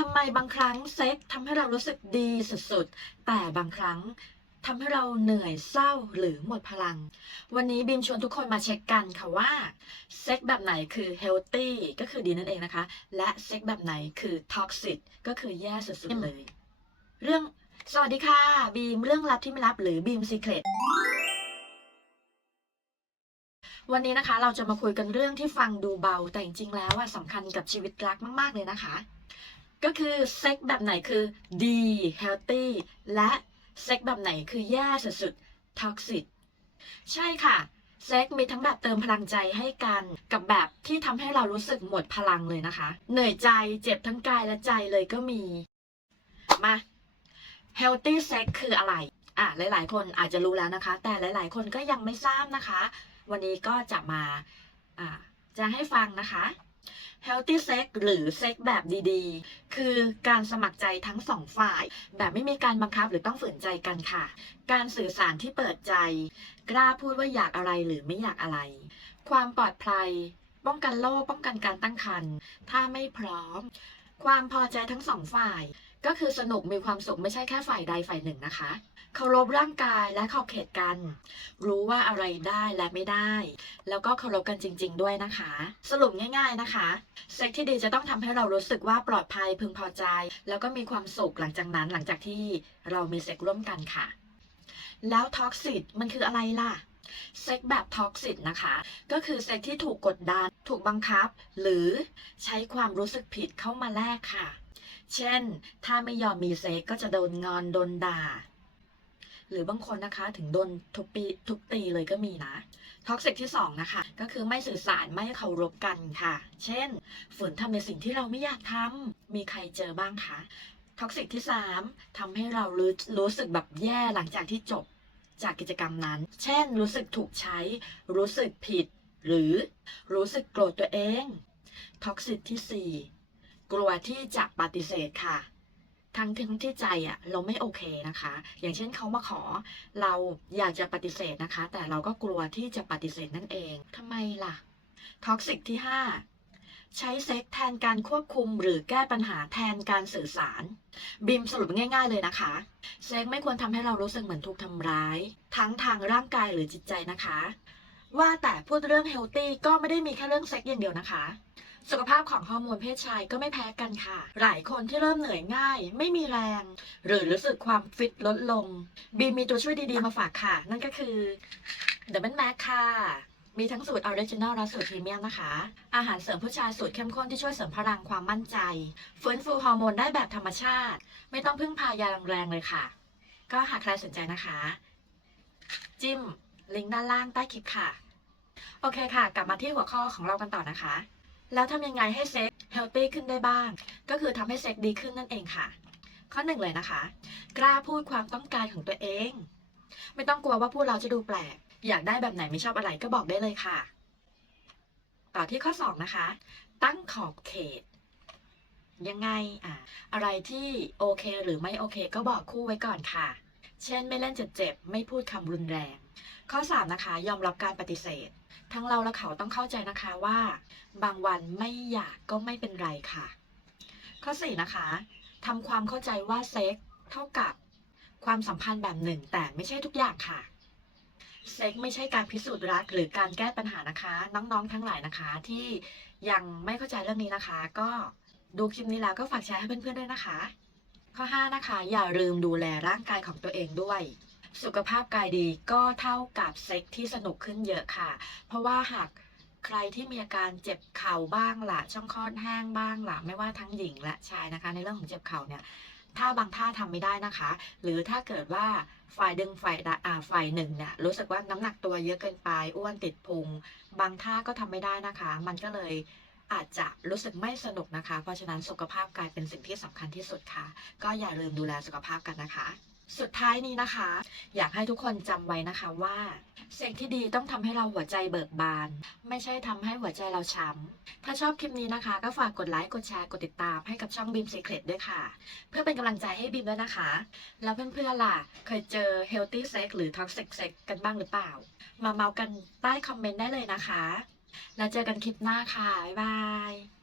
ทำไมบางครั้งเซ็กทำให้เรารู้สึกดีสุดๆ แต่บางครั้งทำให้เราเหนื่อยเศร้าหรือหมดพลัง วันนี้บีมชวนทุกคนมาเช็คกันค่ะว่าเซ็กแบบไหนคือเฮลตี้ก็คือดีนั่นเองนะคะ และเซ็กแบบไหนคือท็อกซิ c ก็คือแย่สุดๆเลย เรื่องสวัสดีค่ะ บีมเรื่องลับที่ไม่ลับหรือบีมซีเครตวันนี้นะคะเราจะมาคุยกันเรื่องที่ฟังดูเบาแต่จริงๆแล้วอะสำคัญกับชีวิตรักมาก ๆ เลยนะคะ ก็คือเซ็กแบบไหนคือดีเฮลตี้และเซ็กแบบไหนคือแย่สุดๆท็อกซิ c ใช่ค่ะ เซ็กมีทั้งแบบเติมพลังใจให้กัน กับแบบที่ทำให้เรารู้สึกหมดพลังเลยนะคะ เหนื่อยใจเจ็บทั้งกายและใจเลยก็มี มา healthy sex คืออะไร อะ หลาย ๆ คนอาจจะรู้แล้วนะคะ แต่หลาย ๆ คนก็ยังไม่ทราบนะคะ วันนี้ก็จะมา อ่าจะให้ฟังนะคะ healthy sex หรือเซ็กแบบดีๆ คือการสมัครใจทั้งสองฝ่าย แบบไม่มีการบังคับหรือต้องฝืนใจกันค่ะ การสื่อสารที่เปิดใจ กล้าพูดว่าอยากอะไรหรือไม่อยากอะไร ความปลอดภัย ป้องกันโรคป้องกันการตั้งครรภ์ถ้าไม่พร้อม ความพอใจทั้งสองฝ่าย ก็คือสนุกมีความสุขไม่ใช่แค่ฝ่ายใดฝ่ายหนึ่งนะคะ เคารพร่างกายและขอบเขตกัน รู้ว่าอะไรได้และไม่ได้ แล้วก็เคารพกันจริง ๆ ด้วยนะคะ สรุปง่ายๆนะคะ เซ็กที่ดีจะต้องทำให้เรารู้สึกว่าปลอดภัยพึงพอใจ แล้วก็มีความสุขหลังจากนั้นหลังจากที่เรามีเซ็กร่วมกันค่ะ แล้วท็อกซิตมันคืออะไรล่ะเซ็กแบบท็อกซิตนะคะ ก็คือเซ็กที่ถูกกดดัน ถูกบังคับ หรือใช้ความรู้สึกผิดเข้ามาแลกค่ะ เช่น ถ้าไม่ยอมมีเซ็กก็จะโดนงอนโดนด่า หรือบางคนนะคะถึงโดนทุบปีทุบตีเลยก็มีนะท็อกซิกที่2นะคะก็คือไม่สื่อสารไม่เคารพกันค่ะ เช่น ฝืนทำในสิ่งที่เราไม่อยากทำมีใครเจอบ้างคะท็อกซิกที่ 3ทำให้เรารู้รู้สึกแบบแย่หลังจากที่จบจากกิจกรรมนั้น เช่น รู้สึกถูกใช้ รู้สึกผิด หรือรู้สึกโกรธตัวเอง ท็อกซิกที่ 4 กลัวที่จะปฏิเสธค่ะ ทั้งทั้งที่ใจอะเราไม่โอเคนะคะ อย่างเช่นเขามาขอ เราอยากจะปฏิเสธนะคะ แต่เราก็กลัวที่จะปฏิเสธนั่นเองทำไมล่ะท็อกซิกที่ 5ใช้เซ็กแทนการควบคุมหรือแก้ปัญหาแทนการสื่อสาร บิมสรุปง่ายๆเลยนะคะ เซ็กไม่ควรทำให้เรารู้สึกเหมือนถูกทำร้าย ทั้งทางร่างกายหรือจิตใจนะคะ ว่าแต่พูดเรื่องเฮลตี้ก็ไม่ได้มีแค่เรื่องเซ็กอย่างเดียวนะคะ สุขภาพของฮอร์โมนเพศชายก็ไม่แพ้กันค่ะ หลายคนที่เริ่มเหนื่อยง่าย ไม่มีแรง หรือรู้สึกความฟิตลดลง บีมมีตัวช่วยดีๆมาฝากค่ะ นั่นก็คือ The Man Mac ค่ะมีทั้งสูตรออริจินัลและสูตรพรีเมียมนะคะ อาหารเสริมผู้ชายสูตรเข้มข้นที่ช่วยเสริมพลังความมั่นใจ ฟื้นฟูฮอร์โมนได้แบบธรรมชาติ ไม่ต้องพึ่งพายาแรงๆเลยค่ะ ก็หากใครสนใจนะคะ จิ้ม ลิงก์ด้านล่างใต้คลิปค่ะ โอเคค่ะ กลับมาที่หัวข้อของเรากันต่อนะคะ แล้วทำยังไงให้เซ็กเฮลตี้ขึ้นได้บ้าง ก็คือทำให้เซ็กดีขึ้นนั่นเองค่ะ ข้อหนึ่งเลยนะคะ กล้าพูดความต้องการของตัวเอง ไม่ต้องกลัวว่าพูดเราจะดูแปลก อยากได้แบบไหนไม่ชอบอะไรก็บอกได้เลยค่ะ ต่อที่ข้อ 2 นะคะ ตั้งขอบเขต ยังไงอะอะไรที่โอเค หรือไม่โอเค ก็บอกคู่ไว้ก่อนค่ะ เช่น ไม่เล่นเจ็บๆไม่พูดคำรุนแรง ข้อ 3 นะคะ ยอมรับการปฏิเสธ ทั้งเราและเขาต้องเข้าใจนะคะว่า บางวันไม่อยากก็ไม่เป็นไรค่ะ ข้อ 4 นะคะทำความเข้าใจว่าเซ็กเท่ากับความสัมพันธ์แบบหนึ่ง แต่ไม่ใช่ทุกอย่างค่ะเซ็กไม่ใช่การพิสูจน์รักหรือการแก้ปัญหานะคะ น้องๆทั้งหลายนะคะ ที่ยังไม่เข้าใจเรื่องนี้นะคะ ก็ดูคลิปนี้แล้วก็ฝากแชร์ให้เพื่อนๆด้วยนะคะ ข้อ 5 นะคะ อย่าลืมดูแลร่างกายของตัวเองด้วย สุขภาพกายดีก็เท่ากับเซ็กที่สนุกขึ้นเยอะค่ะ เพราะว่าหากใครที่มีอาการเจ็บเข่าบ้างล่ะ ช่องคลอดแห้งบ้างล่ะ ไม่ว่าทั้งหญิงและชายนะคะ ในเรื่องของเจ็บเข่าเนี่ย ถ้าบางท่าทำไม่ได้นะคะ หรือถ้าเกิดว่าฝ่ายดึงฝ่ายดอ่าฝ่ายหนึ่งเนี่ยรู้สึกว่าน้ำหนักตัวเยอะเกินไปอ้วนติดพุง บางท่าก็ทำไม่ได้นะคะ มันก็เลย อาจจะรู้สึกไม่สนุกนะคะ เพราะฉะนั้นสุขภาพกายเป็นสิ่งที่สำคัญที่สุดค่ะ ก็อย่าลืมดูแลสุขภาพกันนะคะ สุดท้ายนี้นะคะ อยากให้ทุกคนจำไว้นะคะว่าเซ็กที่ดีต้องทำให้เราหัวใจเบิกบาน ไม่ใช่ทำให้หัวใจเราช้ำถ้าชอบคลิปนี้นะคะ ก็ฝากกดไลค์กดแชร์กดติดตามให้กับช่องบีม s ี c ร e t ด้วยค่ะ เพื่อเป็นกำลังใจให้บีมด้วยนะคะ แล้วเพื่อนๆล่ะ เคยเจอ healthy sex หรือ toxic sex กันบ้างหรือเปล่า มาเมากันใต้คอมเมนต์ได้เลยนะคะ แล้วเจอกันคลิปหน้าค่ะ บ๊ายบาย